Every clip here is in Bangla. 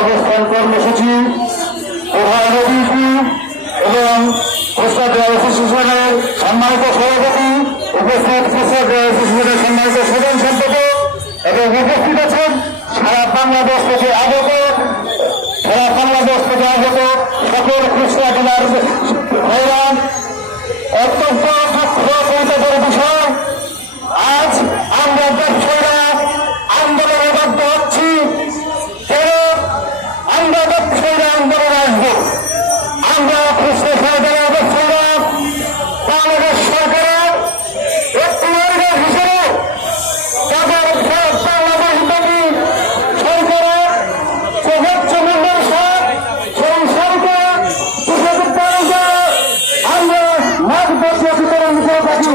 অবস্থান কর্মসূচি প্রধান অতিথি এবং কোষাগার অ্যাসোসিয়েশনের সম্মানিত সভাপতি, উপস্থিত কোষাগার অ্যাসোসিয়েশনের সম্মানিত সাধারণ সম্পাদক এবং উপস্থিত আছেন সারা বাংলাদেশ থেকে আগত সকল খুচরা জেলার ভাইরান। অত্যন্ত দুঃখের বিষয়, আজ আমরা ব্যবসায়ীরা আন্দোলনে বাধ্য হচ্ছি। কেন আমরা ব্যবসায়ীরা আন্দোলনে আসবো? আমরা খুচরা জেলার ব্যবসায়ীরা বাংলাদেশ সরকারের একটি অর্গান হিসেবে তাদের বাংলাদেশ ব্যাপী সরকারের সর্বোচ্চ মূল্যের সাথ সেই সরকার আমরা মাঠ বসে বিতরণ করে থাকি।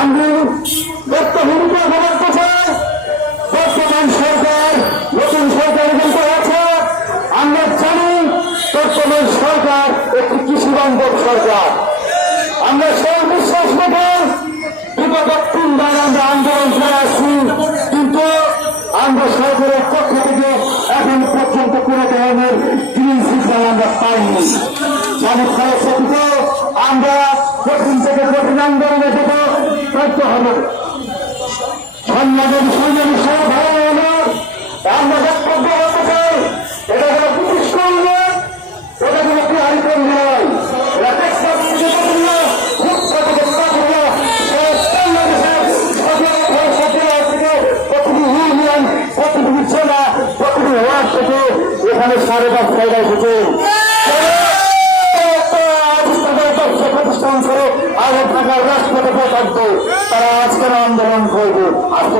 আমি ভূমিকা বলতে চাই, বর্তমান সরকার নতুন সরকার কিন্তু আছে। আমরা জানি বর্তমান সরকার একটি কৃষি বান্ধব সরকার। আমরা সেই বিশ্বাস রেখে বিগত 3 বার আমরা আন্দোলন করে আসছি, কিন্তু আমরা সরকারের পক্ষ থেকে এখন পর্যন্ত কোনো ধরনের গ্রিন সিগন্যাল আমরা পাইনি। যার ফলশ্রুতিতে আমরা কঠিন থেকে কঠিন আন্দোলনে যেতে বাধ্য হব। সন্ন্যাসের সৈন্য সব ভালো হলো আমরা বক্তব্য করতে চাই, এটা কোনো ব্রিটিশ স্কুল নয়, এটা কোনো হারিকেন নয়, এটা টেক্সাস প্রতিটি জেলা প্রতিটি ওয়ার্ড থেকে এখানে 5.5 এসেছে। প্রতিষ্ঠান করে আগে থাকার রাষ্ট্রপতি থাকতো, তারা আজকের আন্দোলন করবে। আজকে